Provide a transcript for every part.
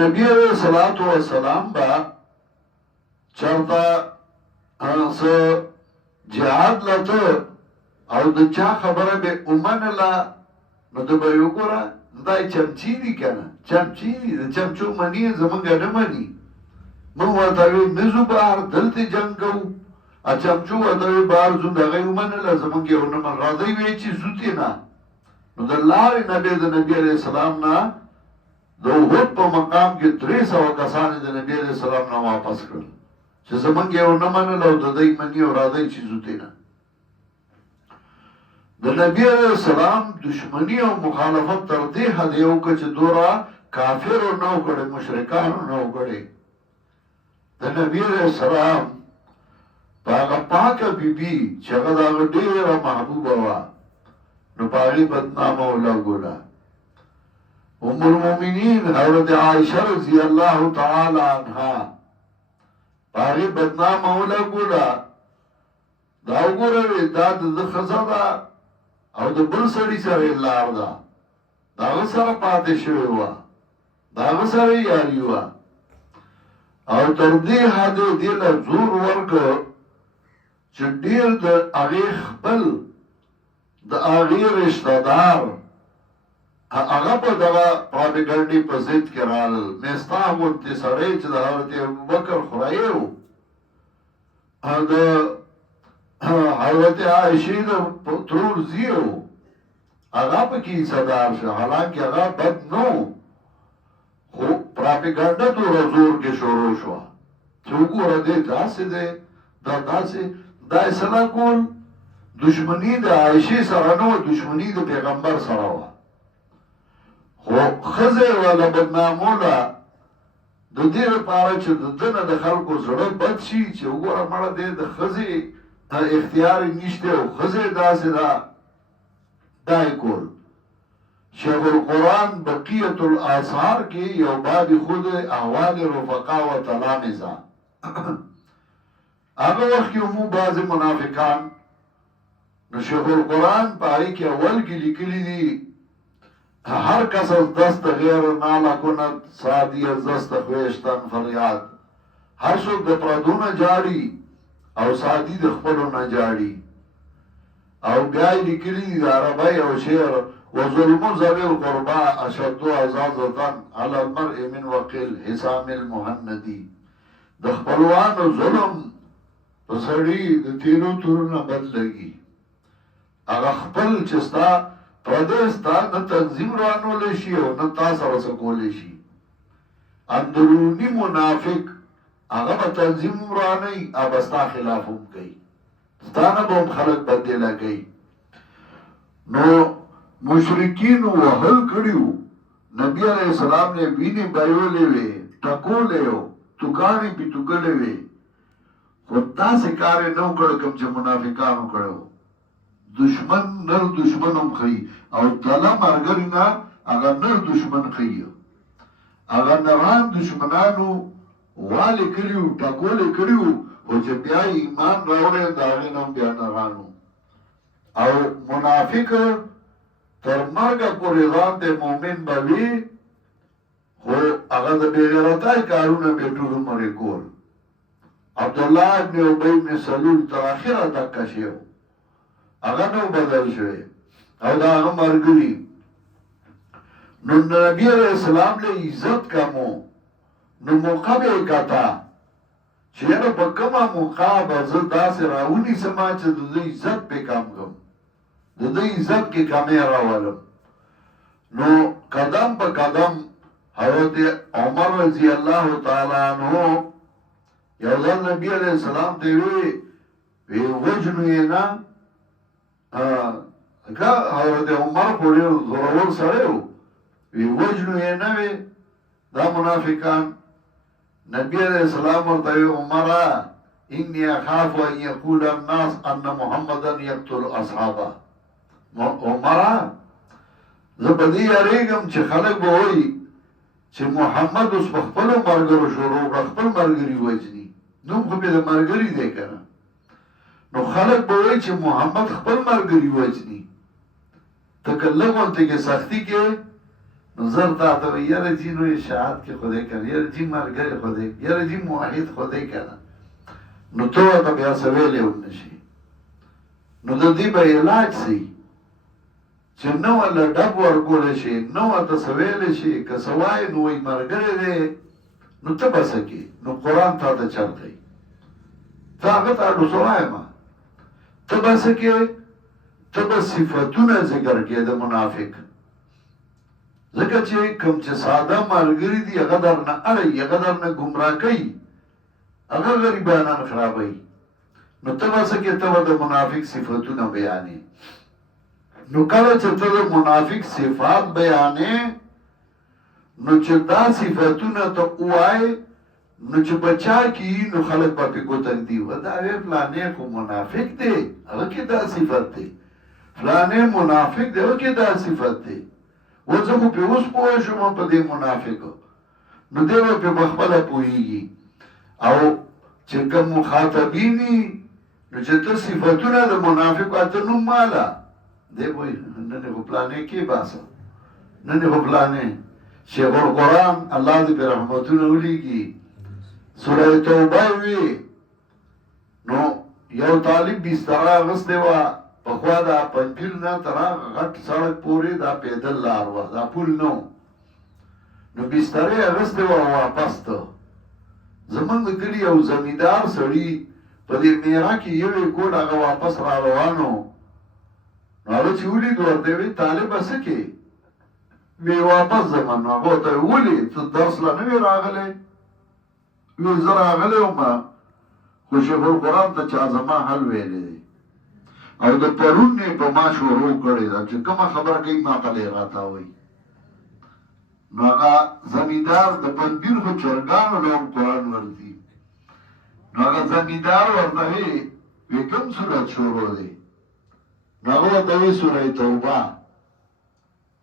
نبی علیہ الصلوۃ والسلام با چرتا جهاد لته او د چا خبره به اومنله نو د به یو ګوره دا چمچي دي که نه چمچي دي د چمچو مني زمونږ نه مني موږ ورته وی نځو بهر دلته جنګ کوو چمچو ورته وی بهر ځو د هغه یې ومنله زمونږ یې ونه من راځئ وی چې ځو ترې نه نو د لارې نه بیا د نبي علیه السلام نه د احد په مقام کې 300 کسان د نبي علیه السلام نه واپس کړل چې زمونږ یې ونه منله او د دوی مني او راځئ چې ځو ترې نه د نبی علیہ السلام دشمنی او مخالفت تر دې حد یو که چې دورا کافرو نه وکړي مشرکانو نه وکړي د نبی علیہ السلام په هغه پاکه بیبي چې هغه د هغه ډېره محبوبه وه نو په هغې بدنامه ولګوله ام المؤمنین حضرت عایشه رضی الله تعالی عنها په هغې بدنامه ولګوله دا وګوره دا د ده ښځه ده او د بل سړي سره یې لار ده د هغه سره پاتې شوې وه د هغه سره یې یاري وه او تر دې حده دې له زور ورکړ چې ډېر د هغې خپل د هغې رشته دار هغه په دغه پراپیګنډې په ضد کې رالل مستاح غوندې سړی چې د حضرت ابوبکر خورایي و د حضرت عائشې د ترور زیو هغه پکې حصه‌دار شه حالانکه هغه بد نو خو پراپیګنډه دومره زور کې شروع شوه چې وګوره دې داسې دی دا داسې دا یې څه نه کول دشمني د عایشې سره نه وه دشمني د پیغمبر سره وه خو ښځه یې وله بدناموله د دې لپاره چې د ده نه د خلکو زړه بد شي چې وګوره مړه دی د ښځې اختیار نشته او ښځه داسې ده دا یې کول شیخ القرآن بقیت الاثار کې یو باب خود احوال رفقا و تلامذه هغه وخت کې عموم بعض منافقان نو شیخ القرآن په هغې کې اول کې لیکلي دي هر کس از دست غیر ناله کند سعدی از دست خویشتن فریاد هر څوک د پردو نه جاړي او سعدی د خپلو نه جاړي او بیا یې لیکلي دي د عربی او شعر وظلم ذوي القربا اشد عزازة على المرء من وقل حسام المهندي د خپلوانو ظلم په سړي د تیرو تورو نه بد لګي هغه خپل چې ستا پردی ستا نه تنظیم رانولی شي او نه تا سره څه کولی شي اندروني منافق هغه به تنظیم هم رانهی او به ستا خلاف هم کوي ستا نه به هم خلک بدله کوي نو مشرکین وهل کړي وو نبی علیہ السلام نے وینې بایولې وې ټکولې وو توکانې پې توکلې وې خو داسې کار یې نه وکړ کوم چې منافقانو کړی وو دشمن نر دشمن هم ښیي او دله ملګري نه هغه نر دشمن ښیي هغه نران دشمنانو والې کړي وو ټکولې کړي وو خو چې بیا ایمان راوړی د هغې نه هم بیا نرانو او منافق تر مرګه پورې ځان ته مؤمن به وي خو هغه د بېغیرتۍ کارونه به یې ټول عمر یې کول عبدالله ابن ابی بن سلول تر اخره دقه شی و هغه نه بدل شوی او د هغه ملګري نو نبي علیه السلام له عزت کمو نو موقع به یې کته چې یاره په کومه موقع به زه داسې راونیسمه چې د ده عزت پې کم کړم د ده عزت کې کمی راولم نو قدم په قدم حضرت عمر رضی الله تعالی عنہ یو ځل نبی علیہ السلام ته وی وجنو یې نه حضرت عمر خو ډېر زورور سړی و وی وجنو یې نه وی دا منافقان نبی علیہ السلام ورته وی عمره انی اخاف ان یقول الناس ان محمدا یقتل اصحابه عمره زه په دې یارېږم چې خلک به وایي چې محمد اوس په خپلو ملګرو شروع کړه خپل ملګري وجني نوم خو بې د ملګري دی که نه نو خلک به وایي چې محمد خپل ملګري وجني ته که لږ غونتې کې سختي کې نو زر تا ته وایي یاره جي نو اشاعت کې خدای کنه، یاره جي ملګری خدای، یاره جي موحد خدای کنه، نو ته ورته بیا څه ویلی هم نشي. نو د دې به علاج سي چې نه ورله ډب ورکولی شي، نه ورته څه ویلی شي، که څه وایي نو وایي ملګری دی، نو ته به څه کې؟ نو قرآن تا ته چل کوي، ته هغه ته اډو څه وایمه، ته به څه کې؟ ته به صفتونه ذکر کې د منافق، ځکه چې کوم چې ساده ملګري دي هغه درنه اړوي، هغه درنه ګمراه کوي، هغه غریبانان خرابوي، نو ته به څه کې؟ ته به د منافق صفتونه بیانې. نو کله چې ته د منافق صفات بیانې، نو چې دا صفتونه ته ووایې، نو چې بچا کی نو خلک به پې ګوتک دي، و دا وی فلانې خو منافق دی، هغه کې دا صفت دی، فلانې منافق دی، هغه کې دا صفت دی، و زه خو پې اوس پوه شوم په دې منافقو، نو دی به پې پخپله پوهېږي. او چې کوم مخاطبین دي، نو چې ته صفتونه د منافق اته نوم ماله، دی به وایي نن یې خو فلانې کې باسه، نن یې خو فلانې. شیخ القرآن الله دې پې رحمتونه ولیږي، سوره توبه وی، نو یو طالب بستره اغوستې وه، پخوا دا پنجپیر نه تر هغه غټ سړک پورې دا پیدل لار وه، دا پول نه و، نو بستره یې اغوستې وه واپس ته. زمونږ د کلي یو زمیندار سړي په دې میرا کې یوې کوټ هغه واپس را روان و، نو هغه چې ولید ورته وی طالبه څه کې؟ وی واپس ځم. نو هغه ورته ولې ته درس لا نه وې راغلی؟ وی زه راغلی وم، خو شیخ القرآن ته چا زما حل ویلی دی، او د پرون نه په ما شروع کړې ده چې کومه خبره کوي ما ته یې راته وایي. نو هغه زمیندار د پنجبیر خو چرګانو له هم قرآن ورځي، نو هغه زمیندار ورته وی کوم صورت شروع دی؟ نو هغه ورته وی سوره توبه.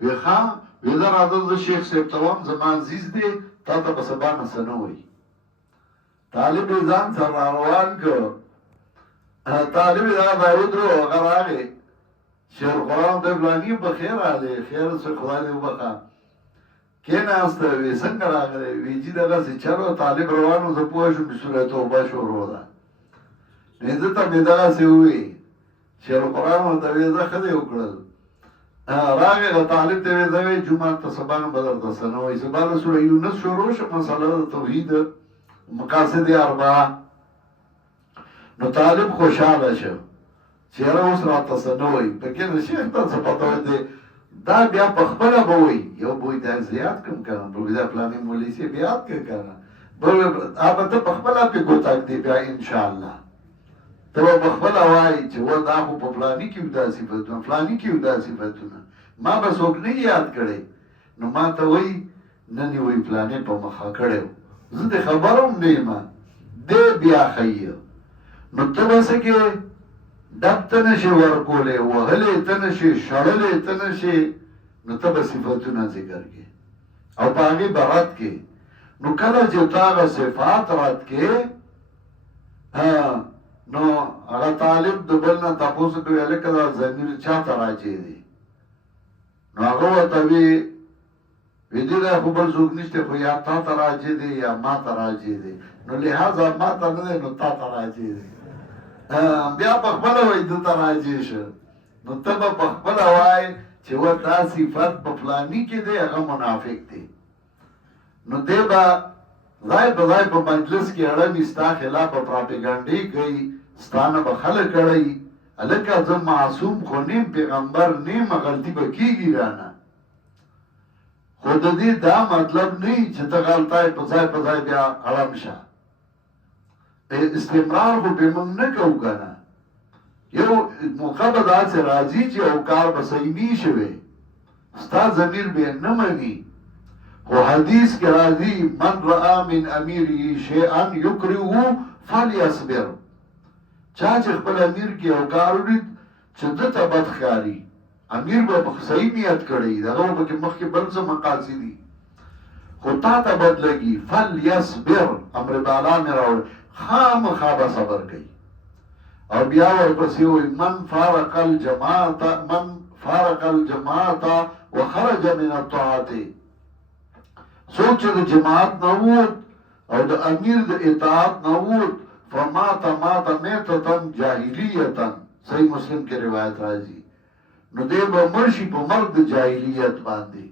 وی ښه، وی زه راځه زه شیخ صاحب ته وایم زما عزیز دی، تا ته به سبا نه څه نه وایي. طالب یې ځان سره را روان کړ، طالب یې دغه ځای ودرو، هغه راغی، شیخ القرآن ته فلاني په خیر راغلی، خیر څه خدای دې وبخه، کېناسته. وی څنګه راغلی؟ وی جي دغسې چل و، طالب روان و، زه پوه شوم چې سوره توبه شروع ده. نو ده ته مې دغسې ووایي، شیخ القرآن ورته وی زه ښه دې وکړل. راغی هغه طالب ته وی زه وی جومات ته سبا نه به درته څه نه وایي، سبا له سوره یونس شروع شه، مسله د توحید مقاصد اربعه. نو طالب خوشحاله شو چې یاره اوس راته څه نه وایي، پکې د شیخ ته څه پته دی، دا بیا پخپله به وایي، یو به وایي دا زیات کړم که نه، بل وایي دا فلانې مولوي صاحب یاد کړه که نه، بل هغه ته پخپله پې ګوتک دی بیا انشاءالله. ته به پخپله وایي چې و دا خو په فلاني کې دا صفتونه، فلاني کې دا صفتونه، ما به څوک نه یاد کړی، نو ما ته وایي نن یې وایي فلانې په مخه کړی و، زه دې خبر هم نه یم، دی بیا ښیي. نو ته به څه کې؟ ډب ته نشي ورکولی، وهلی ته نشي، شړلی ته نشي، نو ته به صفتونه ذکر کې او په هغې به رد کې. نو کله چې ته هغه صفات رد کې، نو هغه طالب د بل نه تپوس کوي هلکه دا ضمیر چا ته راجع دی؟ نو هغه ورته وي دې دا خو بل څوک نشته، خو یا تا ته راجع دی یا ما ته راجع دی، نو لحاظه ما ته نه دی نو تا ته راجع دی. بیا پخپله وایي ده ته راجع شه، نو ته به پخپله وایي چې و دا صفت په فلاني کې دی، هغه منافق دی. نو دی به ځای په ځای په مجلس کې اړمي ستا خلاف به پراپیګنډې کوي، ستا نه به خلک اړوي، هلکه زه معصوم خو نیم، پیغمبر نیم، غلطي به کېږي رانه، خو د دې دا مطلب نه چې ته غلطه په ځای په ځای بیا اړم شه. استمرار خو پې موږ نه کوو که نه، یو موقع به داسې راځي چې یو کار به صحیح نه شوی، ستا ضمیر به نه مني، خو حدیث کې راځي من رأى من امیره شیئا یکرهه فلیصبر، چا چې خپل امیر کې یو کار ولید چې ده ته بد ښکاري، امیر به په صحیح نیت کړی، دغه به پکې مخکې بل څه مقاصد دي، خو تا ته بد لګي، فلیصبر، امر بالا مې راوړی، خامخا به صبر کوي. او بیا ورپسې وایي من فارق الجماعة وخرج من الطاعة څوک چې د جماعت نه ووت او د امیر د اطاعت نه ووت فمات میتة جاهلیتا، صحیح مسلم کې روایت راځي، نو دی به مرشي په مرګ د جاهلیت باندې.